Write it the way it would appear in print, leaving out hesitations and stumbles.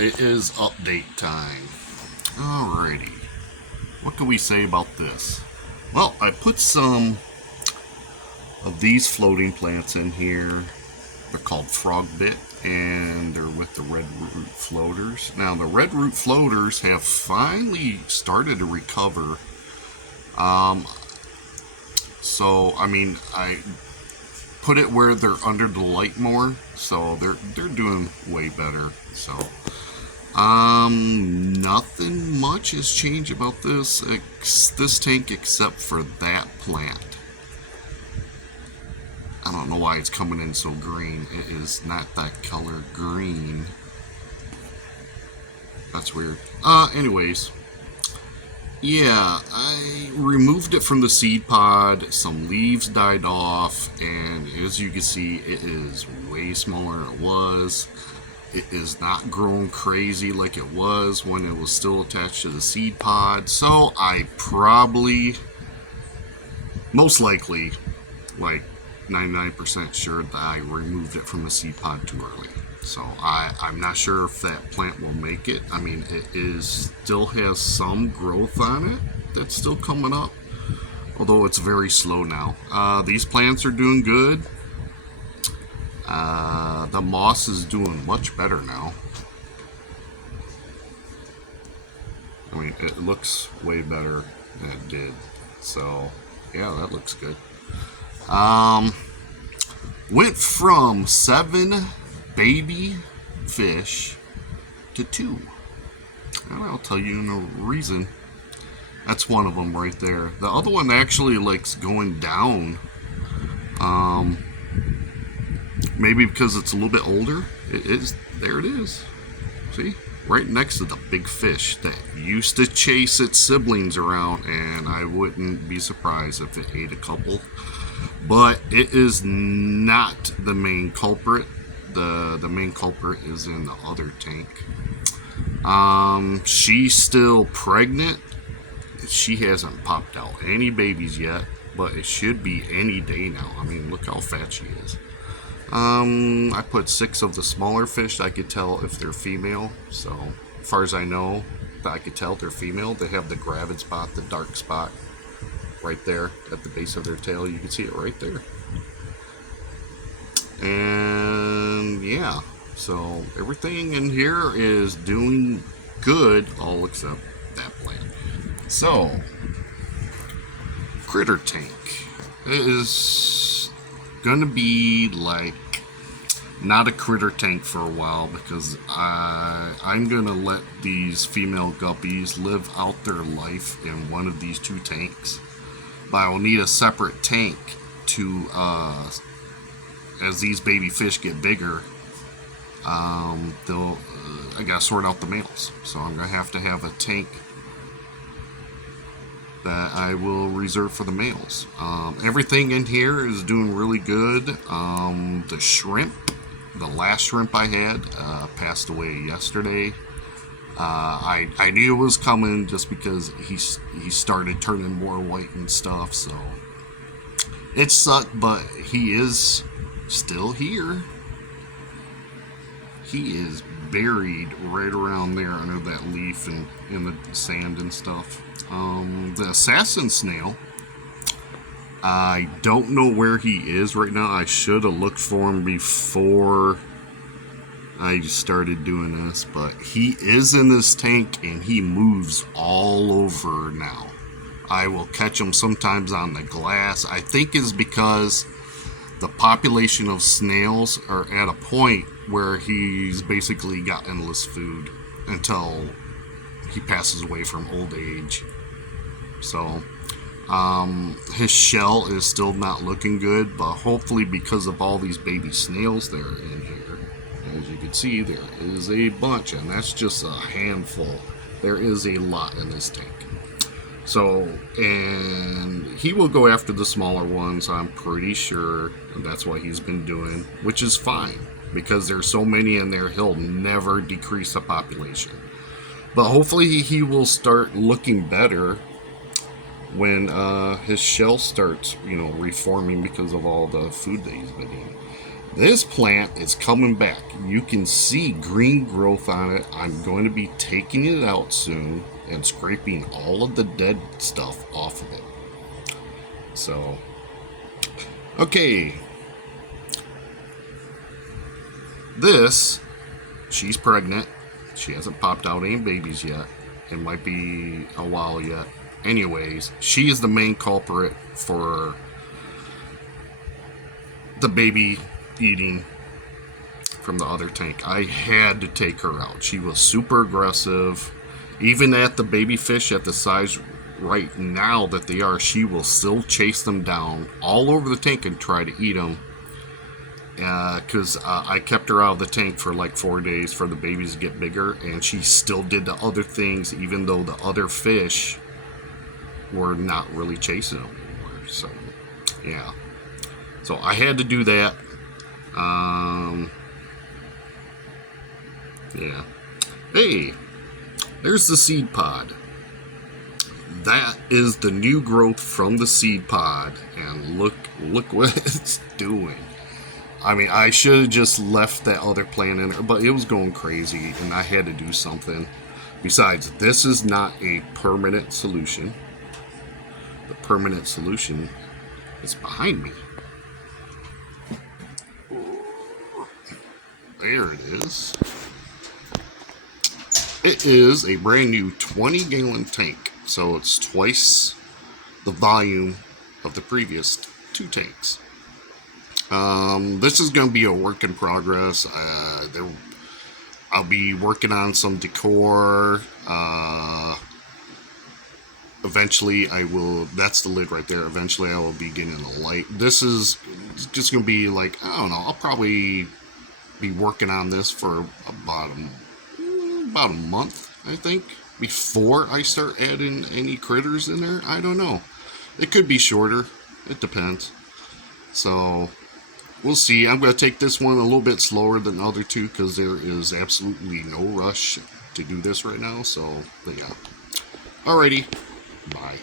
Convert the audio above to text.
It is update time. Alrighty. What can we say about this? Well, I put some of these floating plants in here. They're called frog bit, and they're with the red root floaters. Now, the red root floaters have finally started to recover. I put it where they're under the light more, so they're doing way better. So, nothing much has changed about this tank except for that plant. I don't know why it's coming in so green. It is not that color green. That's weird. Anyways. Yeah, I removed it from the seed pod. Some leaves died off, and as you can see, it is way smaller than it was. It is not grown crazy like it was when it was still attached to the seed pod. So I probably, most likely, like 99% sure that I removed it from the seed pod too early. So I'm not sure if that plant will make it. I mean, still has some growth on it that's still coming up, although it's very slow now. These plants are doing good. The moss is doing much better now. I mean, it looks way better than it did. So, yeah, that looks good. Went from 7 baby fish to 2. And I'll tell you the reason. That's one of them right there. The other one actually likes going down. Maybe because it's a little bit older. It is. There it is. See? Right next to the big fish that used to chase its siblings around, and I wouldn't be surprised if it ate a couple. But it is not the main culprit. The main culprit is in the other tank. She's still pregnant. She hasn't popped out any babies yet, but it should be any day now. I mean, look how fat she is. I put 6 of the smaller fish. I could tell if they're female. So, as far as I know, I could tell they're female. They have the gravid spot, the dark spot, right there at the base of their tail. You can see it right there. And yeah, so everything in here is doing good, all except that plant. So, critter tank is gonna be like not a critter tank for a while, because I'm gonna let these female guppies live out their life in one of these 2 tanks. But I will need a separate tank to as these baby fish get bigger, I gotta sort out the males. So I'm gonna have to have a tank that I will reserve for the males. Everything in here is doing really good. The shrimp, the last shrimp I had, passed away yesterday. I knew it was coming just because he started turning more white and stuff. So it sucked, but he is still here. He is buried right around there under that leaf and in the sand and stuff. The assassin snail, I don't know where he is right now. I should have looked for him before I started doing this, but he is in this tank and he moves all over now. I will catch him sometimes on the glass. I think it's because the population of snails are at a point where he's basically got endless food until he passes away from old age. So his shell is still not looking good, but hopefully because of all these baby snails that are in here, as you can see, there is a bunch, and that's just a handful. There is a lot in this tank. So, and he will go after the smaller ones, I'm pretty sure. And that's what he's been doing, which is fine, because there's so many in there, he'll never decrease the population. But hopefully he will start looking better when his shell starts, reforming because of all the food that he's been eating. This plant is coming back. You can see green growth on it. I'm going to be taking it out soon and scraping all of the dead stuff off of it. So, okay. This, she's pregnant. She hasn't popped out any babies yet. It might be a while yet. Anyways, she is the main culprit for the baby eating from the other tank. I had to take her out. She was super aggressive. Even at the baby fish at the size right now that they are, she will still chase them down all over the tank and try to eat them. Because I kept her out of the tank for like 4 days for the babies to get bigger, and she still did the other things even though the other fish were not really chasing them anymore. So, yeah. So I had to do that. Yeah. Hey, there's the seed pod. That is the new growth from the seed pod, and look what it's doing. I mean, I should have just left that other plant in there, but it was going crazy, and I had to do something. Besides, this is not a permanent solution. The permanent solution is behind me. There it is. It is a brand new 20-gallon tank, so it's twice the volume of the previous 2 tanks. This is going to be a work in progress. I'll be working on some decor. Eventually I will, that's the lid right there. Eventually I will be getting a light. This is just going to be like, I don't know, I'll probably be working on this for about a month, I think, before I start adding any critters in there. I don't know. It could be shorter. It depends. So, we'll see. I'm going to take this one a little bit slower than the other 2 because there is absolutely no rush to do this right now. So, yeah. Alrighty. Bye.